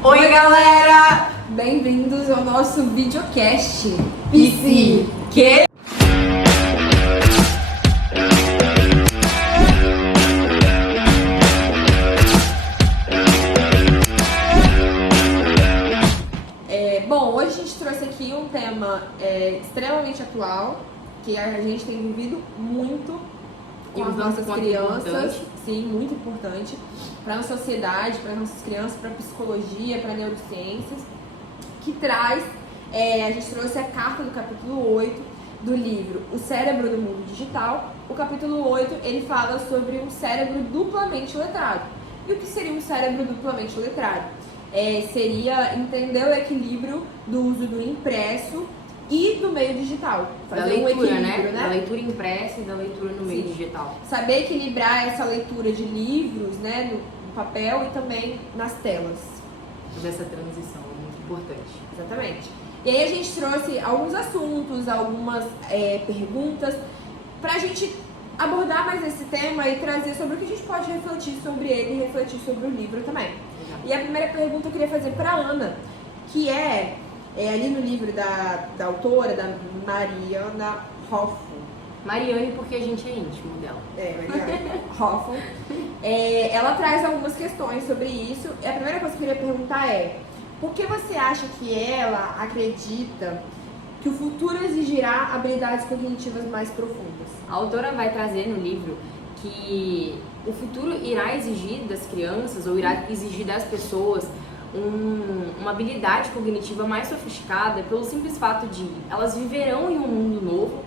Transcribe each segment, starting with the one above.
Oi, galera! Bem-vindos ao nosso videocast. Que? Bom, hoje a gente trouxe aqui um tema extremamente atual, que a gente tem vivido muito com as nossas crianças. Importante. Sim, muito importante para a sociedade, para as nossas crianças, para a psicologia, para neurociências, que traz, a gente trouxe a carta do capítulo 8 do livro O Cérebro do Mundo Digital. O capítulo 8, ele fala sobre um cérebro duplamente letrado. E o que seria um cérebro duplamente letrado? Seria entender o equilíbrio do uso do impresso e do meio digital. Fazer da leitura, né? Da leitura impressa e da leitura no meio digital. Saber equilibrar essa leitura de livros, né, no papel e também nas telas. Fazer essa transição é muito importante. Exatamente. E aí a gente trouxe alguns assuntos, algumas perguntas pra gente abordar mais esse tema e trazer sobre o que a gente pode refletir sobre ele e refletir sobre o livro também. E a primeira pergunta eu queria fazer para Ana, que é ali no livro da autora, da Mariana Hoffman. Mariane, porque a gente é íntimo dela. Mariana Hoffman. Ela traz algumas questões sobre isso. E a primeira coisa que eu queria perguntar é: por que você acha que ela acredita que o futuro exigirá habilidades cognitivas mais profundas? A autora vai trazer no livro que o futuro irá exigir das crianças ou irá exigir das pessoas uma habilidade cognitiva mais sofisticada pelo simples fato de elas viverão em um mundo novo,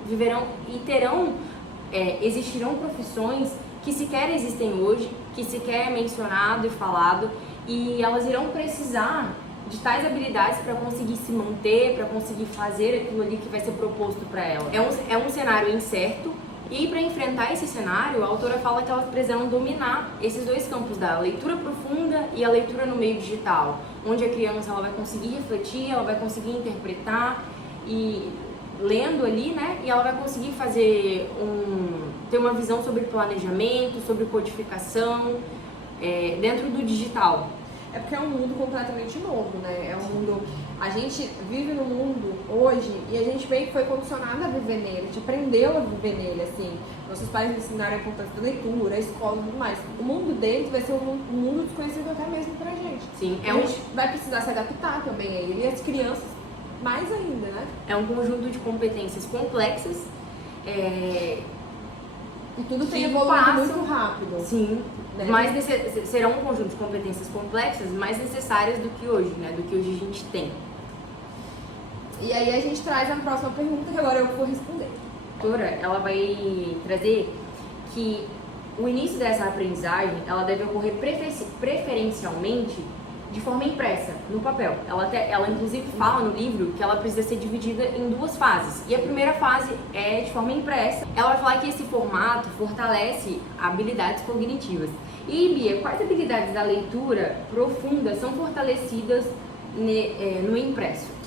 existirão profissões que sequer existem hoje, que sequer é mencionado e falado, e elas irão precisar de tais habilidades para conseguir se manter, para conseguir fazer aquilo ali que vai ser proposto para elas. É um cenário incerto. E para enfrentar esse cenário, a autora fala que elas precisam dominar esses dois campos da leitura profunda e a leitura no meio digital, onde a criança ela vai conseguir refletir, ela vai conseguir interpretar e lendo ali, né? E ela vai conseguir ter uma visão sobre planejamento, sobre codificação dentro do digital. É porque é um mundo completamente novo, né? É um mundo... A gente vive no mundo hoje e a gente meio que foi condicionado a viver nele, a gente aprendeu a viver nele, assim. Nossos pais nos ensinaram a importância da leitura, a escola e tudo mais. O mundo deles vai ser um mundo desconhecido até mesmo pra gente. Sim. A gente vai precisar se adaptar também a ele, e as crianças mais ainda, né? É um conjunto de competências complexas, e tudo tem evoluído muito rápido. Sim, né? Mas serão um conjunto de competências complexas mais necessárias do que hoje, né? Do que hoje a gente tem. E aí a gente traz a próxima pergunta, que agora eu vou responder. A autora, ela vai trazer que o início dessa aprendizagem, ela deve ocorrer preferencialmente de forma impressa, no papel. Ela inclusive fala no livro que ela precisa ser dividida em duas fases. E a primeira fase é de forma impressa. Ela vai falar que esse formato fortalece habilidades cognitivas. E, Bia, quais habilidades da leitura profunda são fortalecidas no impresso?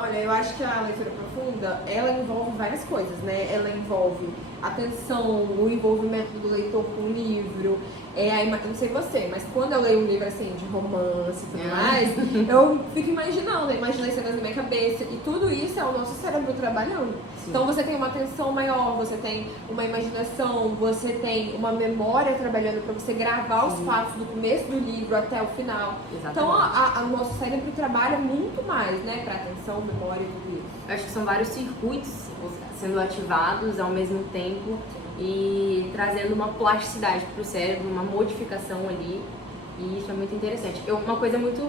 Olha, eu acho que a leitura profunda, ela envolve várias coisas, né? Ela envolve atenção, o envolvimento do leitor com o livro. Eu não sei você, mas quando eu leio um livro assim de romance e tudo mais, eu fico imaginando, imagino as cenas na minha cabeça, e tudo isso é o nosso cérebro trabalhando. Sim. Então você tem uma atenção maior, você tem uma imaginação, você tem uma memória trabalhando para você gravar os fatos do começo do livro até o final. Exatamente. Então o nosso cérebro trabalha muito mais, né, para atenção, memória e tudo isso. Eu acho que são vários circuitos sendo ativados ao mesmo tempo e trazendo uma plasticidade para o cérebro, uma modificação ali, e isso é muito interessante. Uma coisa muito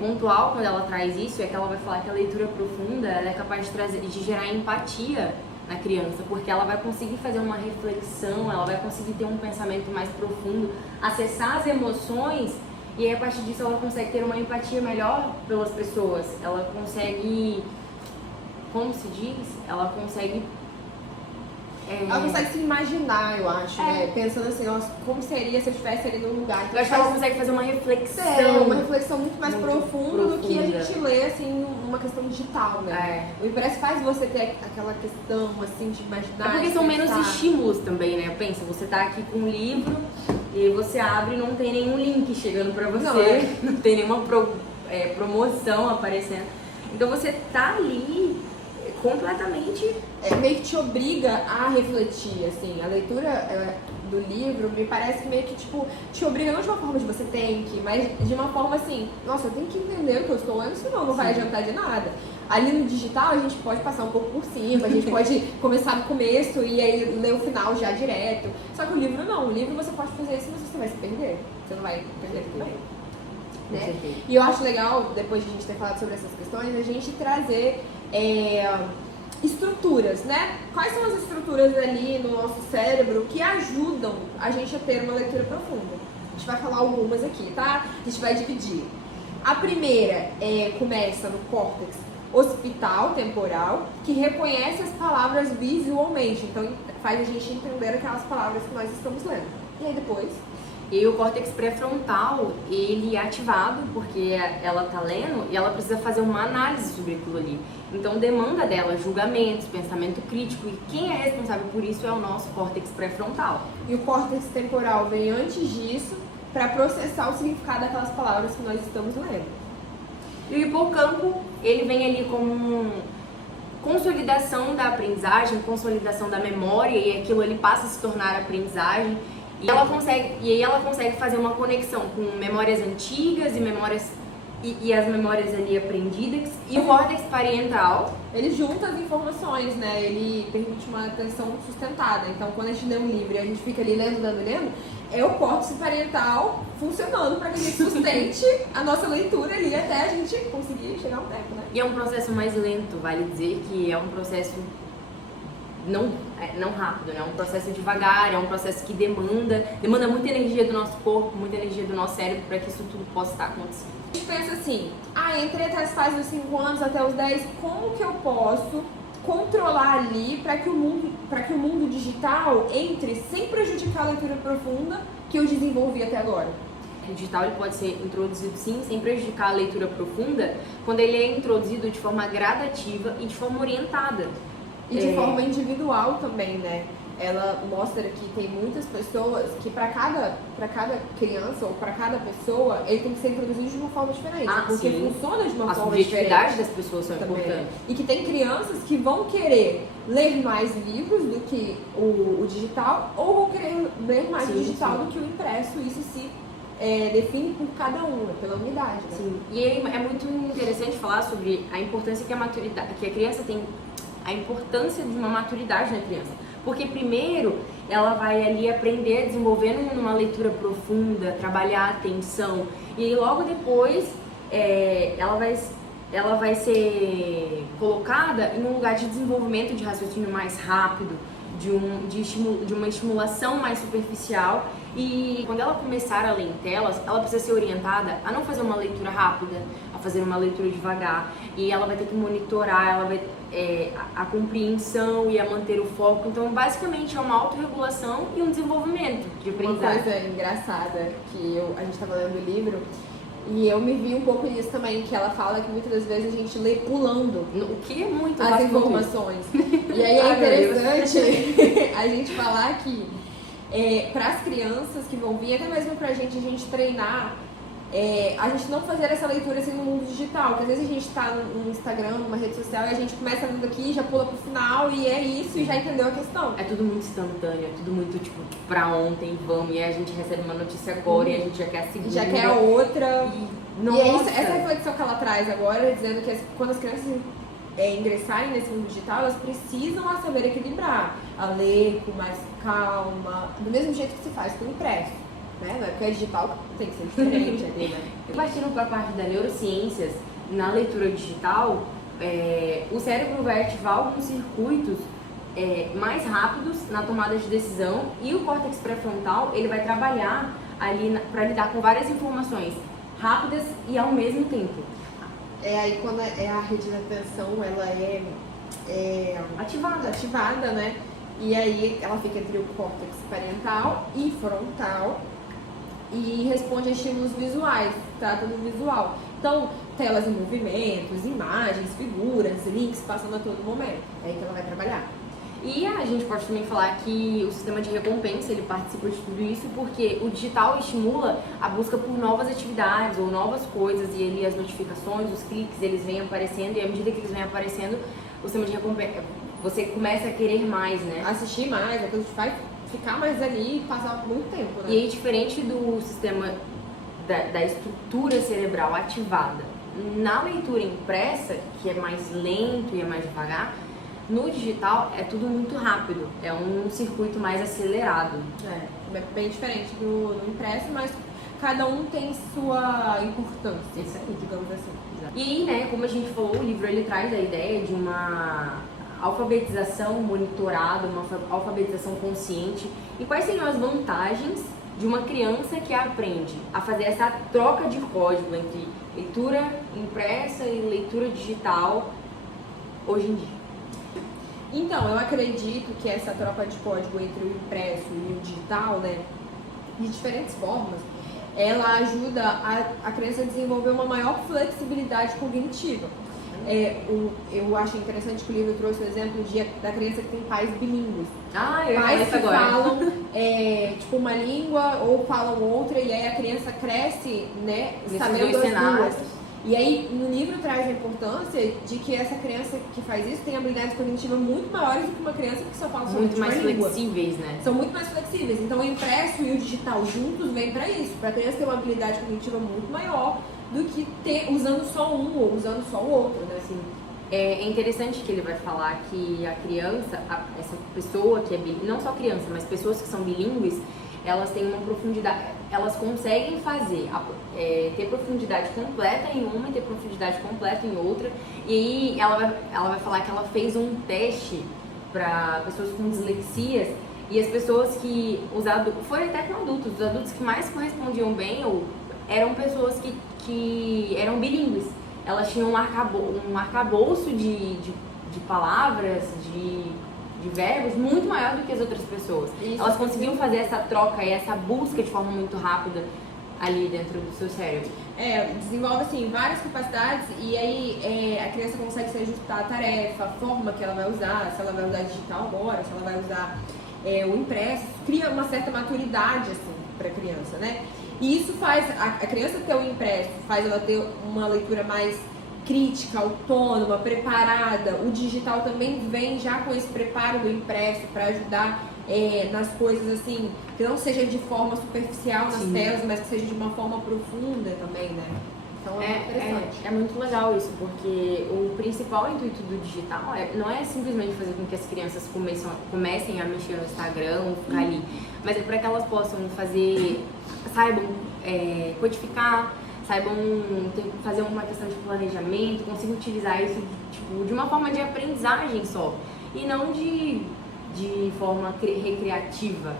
pontual quando ela traz isso é que ela vai falar que a leitura profunda ela é capaz de gerar empatia na criança, porque ela vai conseguir fazer uma reflexão, ela vai conseguir ter um pensamento mais profundo, acessar as emoções, e aí a partir disso ela consegue ter uma empatia melhor pelas pessoas, ela consegue, como se diz? Ela consegue se imaginar, eu acho, né? Pensando assim, nossa, como seria se eu estivesse ali num lugar. Eu acho que ela consegue fazer uma reflexão. Uma reflexão muito mais profunda do que a gente lê, assim, numa questão digital, né? O impresso faz você ter aquela questão, assim, de imaginar. É porque são menos estímulos também, né? Pensa, você tá aqui com um livro, E aí você abre e não tem nenhum link chegando pra você, Não, não tem nenhuma promoção aparecendo. Então você tá ali completamente... Meio que te obriga a refletir, assim, a leitura do livro me parece que meio que, tipo, te obriga não de uma forma de você tem que, mas de uma forma assim, nossa, eu tenho que entender o que eu estou lendo, senão não vai adiantar de nada. Ali no digital a gente pode passar um pouco por cima, a gente pode começar no começo e aí ler o final já direto. Só que o livro não, o livro você pode fazer isso, mas você vai se perder. Você não vai perder tudo bem. Né? E eu acho legal, depois de a gente ter falado sobre essas questões, a gente trazer estruturas, né? Quais são as estruturas ali no nosso cérebro que ajudam a gente a ter uma leitura profunda? A gente vai falar algumas aqui, tá? A gente vai dividir. A primeira começa no córtex occipital temporal, que reconhece as palavras visualmente, então faz a gente entender aquelas palavras que nós estamos lendo. E aí depois... E o córtex pré-frontal, ele é ativado porque ela tá lendo e ela precisa fazer uma análise sobre aquilo ali. Então demanda dela julgamentos, pensamento crítico, e quem é responsável por isso é o nosso córtex pré-frontal. E o córtex temporal vem antes disso para processar o significado daquelas palavras que nós estamos lendo. E o hipocampo, ele vem ali como consolidação da aprendizagem, consolidação da memória, e aquilo ali passa a se tornar aprendizagem. E aí ela consegue fazer uma conexão com memórias antigas e memórias e as memórias ali aprendidas. E o córtex parietal, ele junta as informações, né? Ele permite uma atenção sustentada. Então, quando a gente lê um livro e a gente fica ali lendo, é o córtex parietal funcionando para que a gente sustente a nossa leitura ali até a gente conseguir chegar ao tempo, né? E é um processo mais lento, vale dizer que é um processo não rápido, né? É um processo devagar, é um processo que demanda muita energia do nosso corpo, muita energia do nosso cérebro para que isso tudo possa estar acontecendo. A gente pensa assim, entre as fases dos 5 anos até os 10, como que eu posso controlar ali para que o mundo digital entre sem prejudicar a leitura profunda que eu desenvolvi até agora? O digital ele pode ser introduzido sim, sem prejudicar a leitura profunda, quando ele é introduzido de forma gradativa e de forma orientada. E de forma individual também, né? Ela mostra que tem muitas pessoas que para cada criança ou para cada pessoa, ele tem que ser introduzido de uma forma diferente. Porque sim. Funciona de uma a forma diferente. A subjetividade das pessoas são importantes. E que tem crianças que vão querer ler mais livros do que o digital, ou vão querer ler mais o digital do que o impresso. Isso se define por cada uma, pela unidade. Né? Sim. E é muito interessante falar sobre a importância que a criança tem, a importância de uma maturidade na criança. Porque primeiro ela vai ali aprender a desenvolver numa leitura profunda, trabalhar a atenção, e aí logo depois ela vai ser colocada em um lugar de desenvolvimento de raciocínio mais rápido, de uma estimulação mais superficial. E quando ela começar a ler em telas, ela precisa ser orientada a não fazer uma leitura rápida, a fazer uma leitura devagar, e ela vai ter que monitorar, a compreensão e a manter o foco. Então, basicamente, é uma autorregulação e um desenvolvimento de aprendizagem. Uma coisa engraçada que a gente estava lendo o livro e eu me vi um pouco nisso também, que ela fala que muitas das vezes a gente lê pulando o que é muito as informações. E aí é interessante a gente falar que para as crianças que vão vir, até mesmo pra gente, a gente treinar, a gente não fazer essa leitura assim no mundo digital, porque às vezes a gente tá no Instagram, numa rede social, e a gente começa lendo aqui, já pula pro final e é isso, e já entendeu a questão. É tudo muito instantâneo, é tudo muito tipo, pra ontem, vamos, e aí a gente recebe uma notícia agora e a gente já quer a segunda. Já quer a outra. Nossa. E é isso, essa reflexão que ela traz agora, dizendo que quando as crianças ingressarem nesse mundo digital, elas precisam saber equilibrar, a ler com mais calma, do mesmo jeito que se faz com o impresso. Né? Porque a digital tem que ser diferente ali, né? Partindo para a parte da neurociências, na leitura digital, o cérebro vai ativar alguns circuitos mais rápidos na tomada de decisão, e o córtex pré-frontal ele vai trabalhar ali para lidar com várias informações rápidas e ao mesmo tempo. Aí quando a rede de atenção ela é ativada, né? E aí ela fica entre o córtex parietal e frontal e responde a estímulos visuais, trata do visual. Então, telas em movimentos, imagens, figuras, links passando a todo momento. É aí que ela vai trabalhar. E a gente pode também falar que o sistema de recompensa, ele participa de tudo isso porque o digital estimula a busca por novas atividades ou novas coisas e ali as notificações, os cliques, eles vêm aparecendo e à medida que eles vêm aparecendo, o sistema de recompensa, você começa a querer mais, né? Assistir mais, a coisa vai ficar mais ali e passar muito tempo, né? E aí, diferente do sistema da estrutura cerebral ativada na leitura impressa, que é mais lento e é mais devagar, no digital é tudo muito rápido, é um circuito mais acelerado. É bem diferente do impresso, mas cada um tem sua importância, digamos assim. E aí, né, como a gente falou, o livro ele traz a ideia de uma alfabetização monitorada, uma alfabetização consciente. E quais seriam as vantagens de uma criança que aprende a fazer essa troca de código entre leitura impressa e leitura digital hoje em dia? Então, eu acredito que essa troca de código entre o impresso e o digital, né, de diferentes formas, ela ajuda a criança a desenvolver uma maior flexibilidade cognitiva. Eu acho interessante que o livro trouxe o exemplo da criança que tem pais bilíngues. Pais que falam tipo uma língua ou falam outra, e aí a criança cresce, né, sabendo as duas. E aí, no livro traz a importância de que essa criança que faz isso tem habilidades cognitivas muito maiores do que uma criança que só fala somente uma língua. Muito mais flexíveis, né? São muito mais flexíveis. Então, o impresso e o digital juntos vêm para isso, para a criança ter uma habilidade cognitiva muito maior do que usando só um ou usando só o outro, né? Assim, é interessante que ele vai falar que a criança, essa pessoa que é bilíngue, não só criança, mas pessoas que são bilíngues, elas têm uma profundidade, elas conseguem fazer, ter profundidade completa em uma e ter profundidade completa em outra. E aí ela vai falar que ela fez um teste para pessoas com dislexias e as pessoas que, foi até com adultos, os adultos que mais correspondiam bem eram pessoas que eram bilíngues. Elas tinham um arcabouço de palavras, de verbos muito maior do que as outras pessoas. Isso, elas conseguiam fazer essa troca e essa busca de forma muito rápida ali dentro do seu cérebro. Desenvolve assim várias capacidades e aí a criança consegue se ajustar à tarefa, a forma que ela vai usar, se ela vai usar digital agora, se ela vai usar o impresso, cria uma certa maturidade assim para a criança, né? E isso faz a criança ter o impresso, faz ela ter uma leitura mais crítica, autônoma, preparada. O digital também vem já com esse preparo do impresso para ajudar nas coisas assim, que não seja de forma superficial nas telas, mas que seja de uma forma profunda também, né? Então é interessante. É muito legal isso, porque o principal intuito do digital não é simplesmente fazer com que as crianças comecem a mexer no Instagram ou ficar ali, mas é para que elas possam saibam codificar, saibam fazer uma questão de planejamento, consigam utilizar isso de uma forma de aprendizagem só, e não de forma recreativa.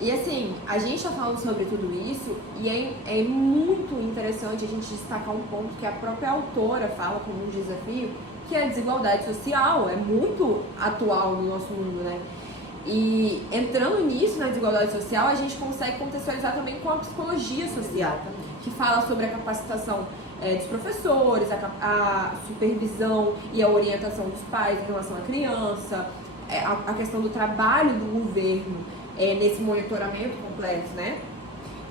E assim, a gente está falando sobre tudo isso e é muito interessante a gente destacar um ponto que a própria autora fala como um desafio, que é a desigualdade social, é muito atual no nosso mundo, né? E entrando nisso, na desigualdade social, a gente consegue contextualizar também com a psicologia social, que fala sobre a capacitação dos professores, a supervisão e a orientação dos pais em relação à criança, a questão do trabalho do governo nesse monitoramento completo, né?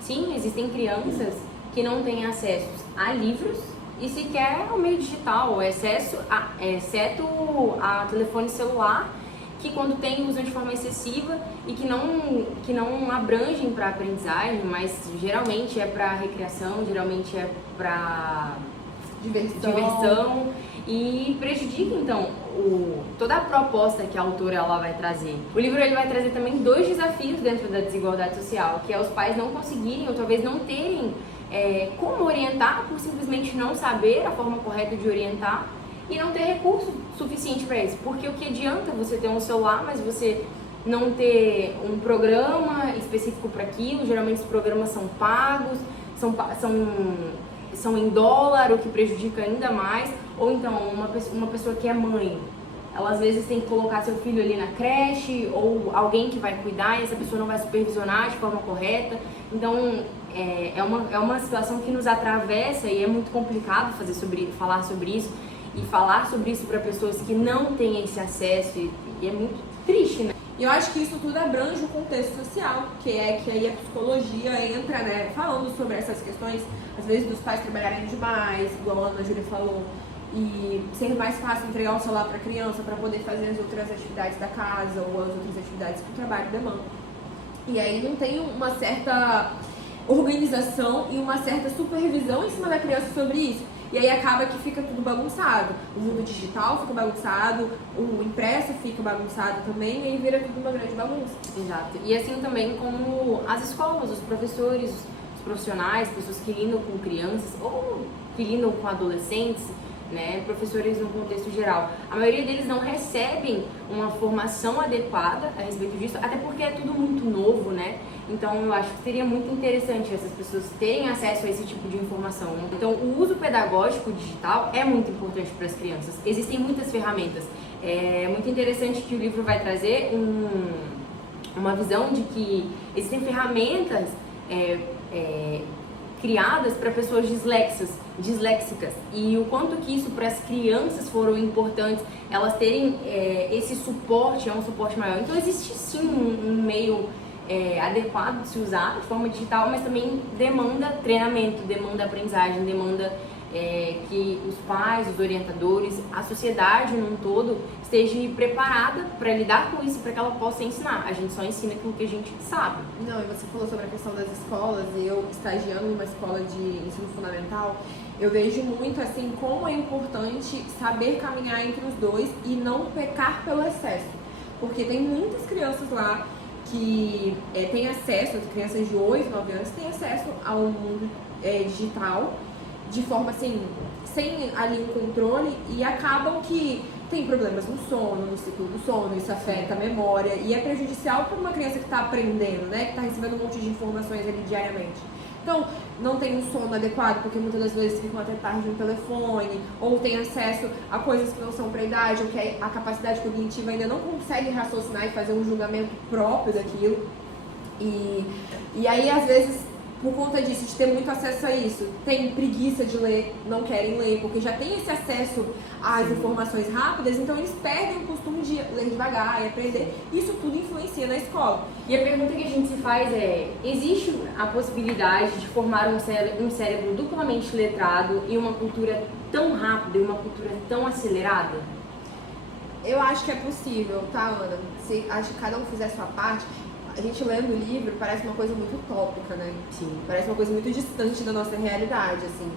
Sim, existem crianças que não têm acesso a livros e sequer ao meio digital, exceto a telefone celular, que quando tem usam de forma excessiva e que não abrangem para aprendizagem, mas geralmente é para recreação, geralmente é para diversão e prejudica então toda a proposta que a autora ela vai trazer. O livro ele vai trazer também 2 desafios dentro da desigualdade social, que é os pais não conseguirem ou talvez não terem como orientar por simplesmente não saber a forma correta de orientar e não ter recurso suficiente para isso. Porque o que adianta você ter um celular, mas você não ter um programa específico para aquilo? Geralmente os programas são pagos, são em dólar, o que prejudica ainda mais. Ou então uma pessoa que é mãe, ela às vezes tem que colocar seu filho ali na creche ou alguém que vai cuidar e essa pessoa não vai supervisionar de forma correta. Então é uma situação que nos atravessa e é muito complicado falar sobre isso. E falar sobre isso para pessoas que não têm esse acesso e é muito triste, né? E eu acho que isso tudo abrange o contexto social, que é que aí a psicologia entra, né, falando sobre essas questões, às vezes dos pais trabalharem demais, igual a Ana Júlia falou, e ser mais fácil entregar o celular para a criança para poder fazer as outras atividades da casa ou as outras atividades que o trabalho demanda. E aí não tem uma certa organização e uma certa supervisão em cima da criança sobre isso. E aí acaba que fica tudo bagunçado. O mundo digital fica bagunçado, o impresso fica bagunçado também, e aí vira tudo uma grande bagunça. Exato. E assim também como as escolas, os professores, os profissionais, pessoas que lidam com crianças ou que lidam com adolescentes, né, professores no contexto geral. A maioria deles não recebem uma formação adequada a respeito disso, até porque é tudo muito novo, né? Então eu acho que seria muito interessante essas pessoas terem acesso a esse tipo de informação. Então o uso pedagógico digital é muito importante para as crianças. Existem muitas ferramentas. É muito interessante que o livro vai trazer uma visão de que existem ferramentas criadas para pessoas disléxicas, e o quanto que isso para as crianças foram importantes, elas terem esse suporte, é um suporte maior. Então existe sim um meio adequado de se usar de forma digital, mas também demanda treinamento, demanda aprendizagem, demanda que os pais, os orientadores, a sociedade num todo esteja preparada para lidar com isso, para que ela possa ensinar. A gente só ensina aquilo que a gente sabe. Não, e você falou sobre a questão das escolas, e eu estagiando numa escola de ensino fundamental, eu vejo muito assim como é importante saber caminhar entre os dois e não pecar pelo excesso. Porque tem muitas crianças lá que têm acesso, as crianças de 8, 9 anos têm acesso ao mundo digital de forma assim, sem ali um controle, e acabam que tem problemas no sono, no ciclo do sono, isso afeta a memória e é prejudicial para uma criança que está aprendendo, né, que está recebendo um monte de informações ali diariamente. Então, não tem um sono adequado, porque muitas das vezes ficam até tarde no telefone, ou tem acesso a coisas que não são para a idade, ou que a capacidade cognitiva ainda não consegue raciocinar e fazer um julgamento próprio daquilo. E aí, às vezes, por conta disso, de ter muito acesso a isso, tem preguiça de ler, não querem ler, porque já tem esse acesso às informações rápidas, então eles perdem o costume de ler devagar e aprender. Isso tudo influencia na escola. E a pergunta que a gente se faz é: existe a possibilidade de formar um cérebro duplamente letrado e uma cultura tão rápida e uma cultura tão acelerada? Eu acho que é possível, tá, Ana? Se acho que cada um fizer a sua parte. A gente lendo o livro parece uma coisa muito utópica, né? Sim. Parece uma coisa muito distante da nossa realidade, assim,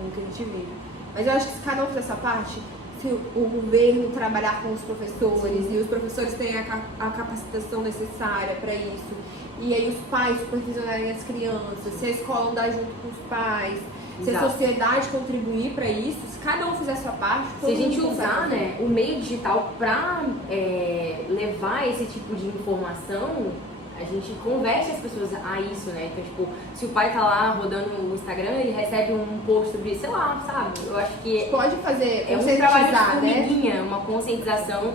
no que a gente vive. Mas eu acho que se cada um fizer essa parte, se o governo trabalhar com os professores, sim, e os professores terem a capacitação necessária para isso, e aí os pais supervisionarem as crianças, se a escola andar junto com os pais, se a sociedade contribuir para isso, se cada um fizer a sua parte... Se a gente usar, né, o meio digital para levar esse tipo de informação, a gente converte as pessoas a isso, né? Então, tipo, se o pai tá lá rodando o Instagram, ele recebe um post sobre, sei lá, sabe? Eu acho que pode fazer, um trabalho de formiguinha, né? Uma conscientização,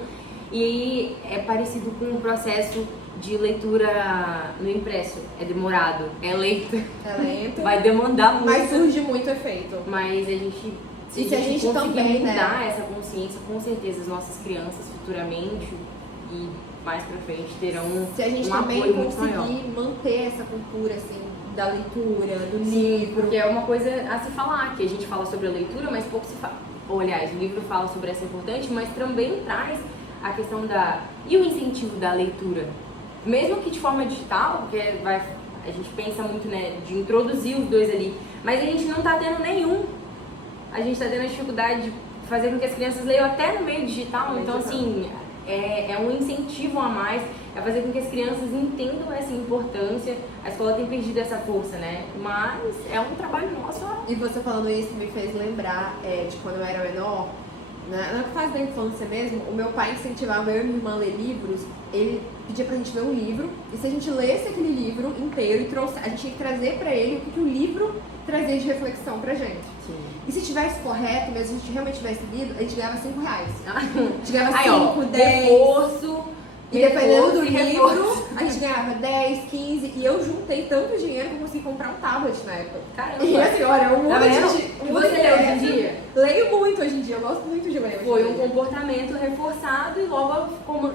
e é parecido com um processo de leitura no impresso. É demorado, é lento. É lento. Vai demandar muito. Mas surge muito efeito. Mas a gente, se a gente conseguir também, mudar, né, essa consciência, com certeza as nossas crianças futuramente e mais pra frente terão se a gente um também apoio muito maior. conseguir manter essa cultura, assim, da leitura, do Sim, livro. porque é uma coisa a se falar, que a gente fala sobre a leitura, mas pouco se fala. Ou, aliás, o livro fala sobre essa importante, mas também traz a questão e o incentivo da leitura. Mesmo que de forma digital, porque a gente pensa muito, né, de introduzir os dois ali, mas a gente não tá tendo nenhum. A gente tá tendo a dificuldade de fazer com que as crianças leiam até no meio digital, então assim, é um incentivo a mais, é fazer com que as crianças entendam essa importância. A escola tem perdido essa força, né, mas é um trabalho nosso. E você falando isso me fez lembrar de quando eu era menor, na fase da infância mesmo, o meu pai incentivava eu e minha irmã a ler livros. Ele pedia pra gente ler um livro, e se a gente lesse aquele livro inteiro e a gente tinha que trazer pra ele o que o livro trazia de reflexão pra gente. Sim. E se tivesse correto, mesmo se a gente realmente tivesse lido, a gente ganhava R$5. A gente ganhava 5, 10. Reforço E dependendo do reforço. livro, a gente ganhava 10, 15, e eu juntei tanto dinheiro que eu consegui comprar um tablet na época. Caramba. E assim, olha, o mundo Tá vendo? de... E você lê hoje em dia? Leio muito hoje em dia, eu gosto muito de ler. Foi um comportamento reforçado e logo como,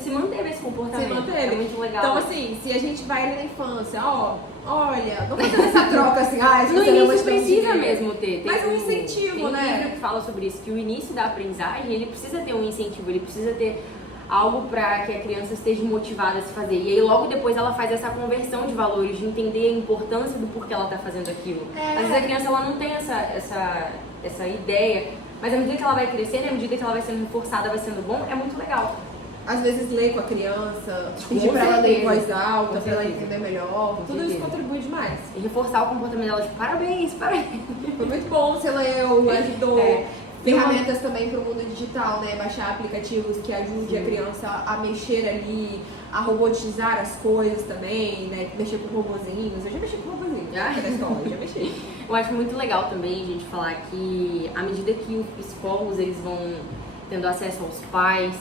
se manteve esse comportamento. Se manteve. É muito legal. Então, assim, se a gente vai ali na infância, ó, olha, vamos fazer essa troca assim, se no você não início gostou de precisa ler. mesmo ter. Mas um tem incentivo, tem né? livro que fala sobre isso, que o início da aprendizagem, ele precisa ter um incentivo, ele precisa ter algo para que a criança esteja motivada a se fazer. E aí logo depois ela faz essa conversão de valores, de entender a importância do porquê ela está fazendo aquilo. Às vezes a criança ela não tem essa ideia, mas à medida que ela vai crescendo, à medida que ela vai sendo reforçada, vai sendo bom, é muito legal. Às vezes ler com a criança, Com pedir pra ela ler em certeza. voz alta, Com pra ela certeza. entender melhor. Com Tudo isso certeza. contribui demais. E reforçar o comportamento dela, tipo, parabéns. Foi muito bom, você leu, ajudou. É. Ferramentas também para o mundo digital, né? Baixar aplicativos que ajude a criança a mexer ali, a robotizar as coisas também, né? Mexer com robozinhos. Eu já mexi com robozinhos na escola, eu já mexi. Eu acho muito legal também a gente falar que à medida que os psicólogos eles vão tendo acesso aos pais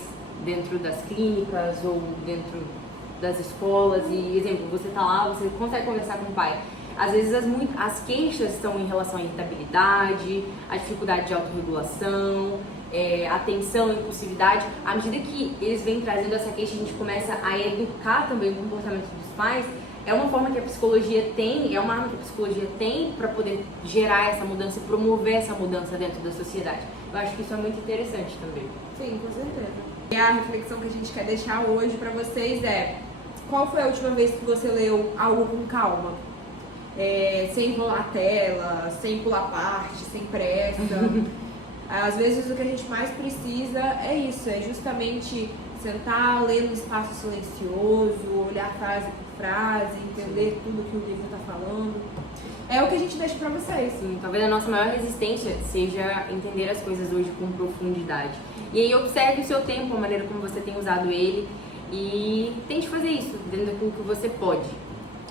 dentro das clínicas ou dentro das escolas e, exemplo, você tá lá, você consegue conversar com o pai. Às vezes as queixas estão em relação à irritabilidade, a dificuldade de autorregulação, atenção, impulsividade. À medida que eles vêm trazendo essa queixa, a gente começa a educar também o comportamento dos pais. É uma forma que a psicologia tem, é uma arma que a psicologia tem para poder gerar essa mudança e promover essa mudança dentro da sociedade. Eu acho que isso é muito interessante também. Sim, com certeza. E a reflexão que a gente quer deixar hoje para vocês é: qual foi a última vez que você leu algo com calma? Sem enrolar a tela, sem pular parte, sem pressa. Às vezes o que a gente mais precisa é isso, é justamente sentar, ler no espaço silencioso, olhar frase por frase, entender tudo que o livro está falando. É o que a gente deixa pra vocês. Sim, talvez a nossa maior resistência seja entender as coisas hoje com profundidade. E aí observe o seu tempo, a maneira como você tem usado ele e tente fazer isso dentro daquilo que você pode.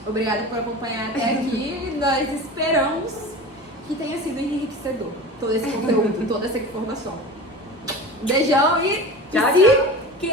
Obrigada por acompanhar até aqui. Nós esperamos que tenha sido enriquecedor todo esse conteúdo, toda essa informação. Beijão e Tchau, se tchau. que